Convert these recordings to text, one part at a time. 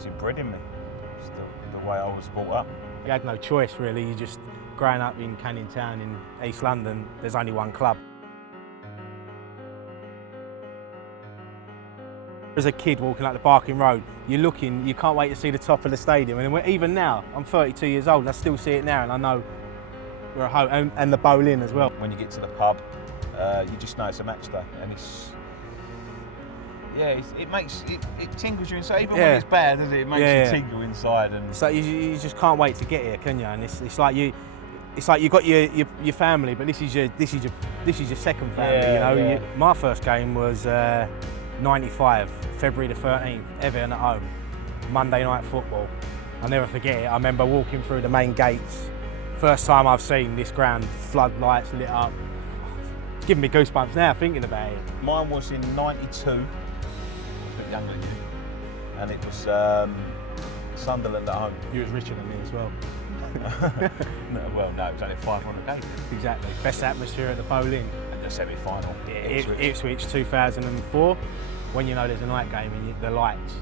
it's inbred in me. It's the way I was brought up. You had no choice really, you just, growing up in Canning Town in East London, there's only one club. As a kid walking up the Barking Road, you're looking, you can't wait to see the top of the stadium. And even now, I'm 32 years old, and I still see it now, and I know we're at home, and the Boleyn as well. When you get to the pub, you just know it's a match day, and it tingles you inside. Even when it's bad, doesn't it? It makes you tingle inside, and so you just can't wait to get here, can you? And it's like you got your family, but this is your second family. My first game was 95, February the 13th, Everton at home, Monday night football. I'll never forget it. I remember walking through the main gates. First time I've seen this ground, floodlights lit up. It's giving me goosebumps now thinking about it. Mine was in 92, I was a bit younger than you, and it was Sunderland at home. You was richer than me as well. No, it was only 500 games. Exactly, best atmosphere at the Boleyn. And the semi-final. Ipswich 2004, when you know there's a night game and the lights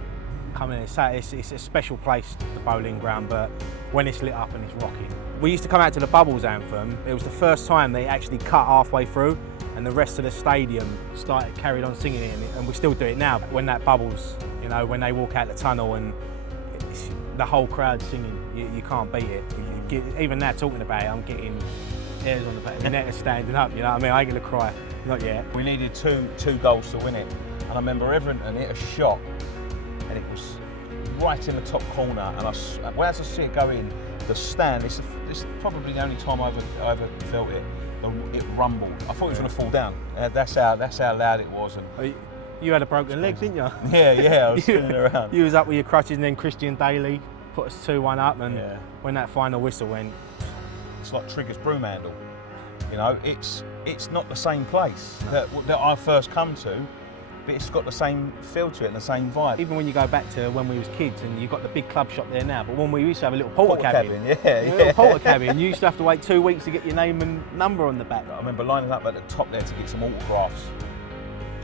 come in. It's a special place, the Boleyn Ground, but when it's lit up and it's rocking. We used to come out to the Bubbles anthem. It was the first time they actually cut halfway through and the rest of the stadium carried on singing it, and we still do it now. When that Bubbles, when they walk out the tunnel and the whole crowd singing, you can't beat it. Even now talking about it, I'm getting hairs on the back of the neck and standing up, you know what I mean? I ain't gonna cry, not yet. We needed two goals to win it, and I remember Everton hit a shot, and it was right in the top corner, and as I see it go in, the stand, this is probably the only time I ever felt it rumbled. I thought it was going to fall down. That's how loud it was. And you had a broken leg, didn't you? Yeah, I was spinning around. You was up with your crutches, and then Christian Daly put us 2-1 up, and when that final whistle went, it's like Trigger's broom handle. It's not the same place that I first come to, but it's got the same feel to it and the same vibe. Even when you go back to when we was kids, and you've got the big club shop there now, but when we used to have a little porter cabin. A little porter cabin, you used to have to wait 2 weeks to get your name and number on the back. I remember lining up at the top there to get some autographs.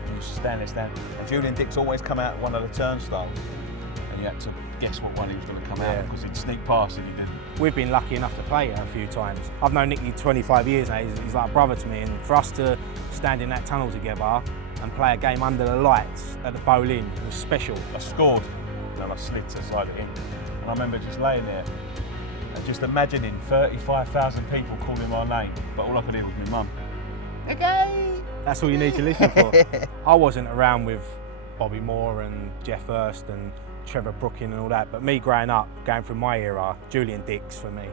You used to stand there, and Julian Dix always come out one of the turnstiles, and you had to guess what one he was going to come out because he'd sneak past and you didn't. We've been lucky enough to play here a few times. I've known Nicky 25 years now, he's like a brother to me, and for us to stand in that tunnel together and play a game under the lights at the Boleyn was special. I scored and I slid to slide it in. And I remember just laying there and just imagining 35,000 people calling my name, but all I could hear was my mum. Okay! That's all you need to listen for. I wasn't around with Bobby Moore and Jeff Hurst and Trevor Brooking and all that, but me growing up, going through my era, Julian Dix for me.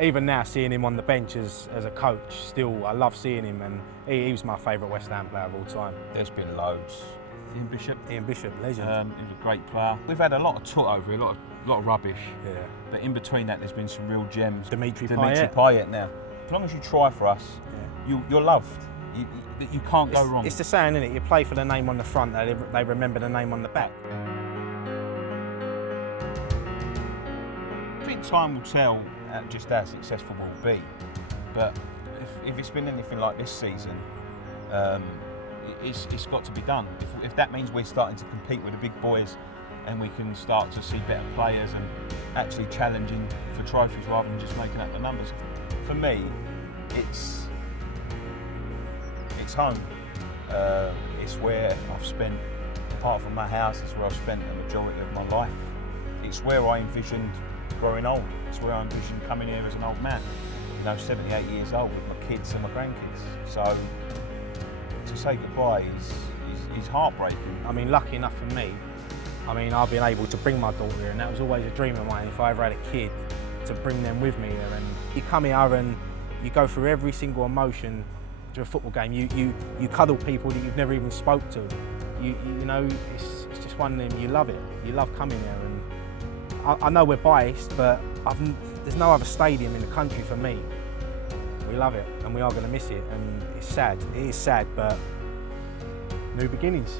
Even now, seeing him on the bench as a coach, still, I love seeing him, and he was my favourite West Ham player of all time. There's been loads. Ian Bishop, legend. He was a great player. We've had a lot of toot over here, a lot of rubbish. Yeah. But in between that, there's been some real gems. Dimitri Payet now. As long as you try for us, you're loved. You can't go wrong. It's the saying, isn't it? You play for the name on the front, they remember the name on the back. I think time will tell just how successful we'll be, but if it's been anything like this season, it's got to be done. If that means we're starting to compete with the big boys and we can start to see better players and actually challenging for trophies rather than just making up the numbers, for me, it's home. It's where I've spent, apart from my house, it's where I've spent the majority of my life. It's where I envisioned growing old. It's where I envisioned coming here as an old man, 78 years old with my kids and my grandkids. So to say goodbye is heartbreaking. I mean, lucky enough for me, I've been able to bring my daughter here, and that was always a dream of mine if I ever had a kid, to bring them with me here. And you come here and you go through every single emotion to a football game. You cuddle people that you've never even spoke to. It's just one of them, you love it. You love coming here, and I know we're biased, but there's no other stadium in the country for me. We love it, and we are going to miss it, and it's sad. It is sad, but new beginnings.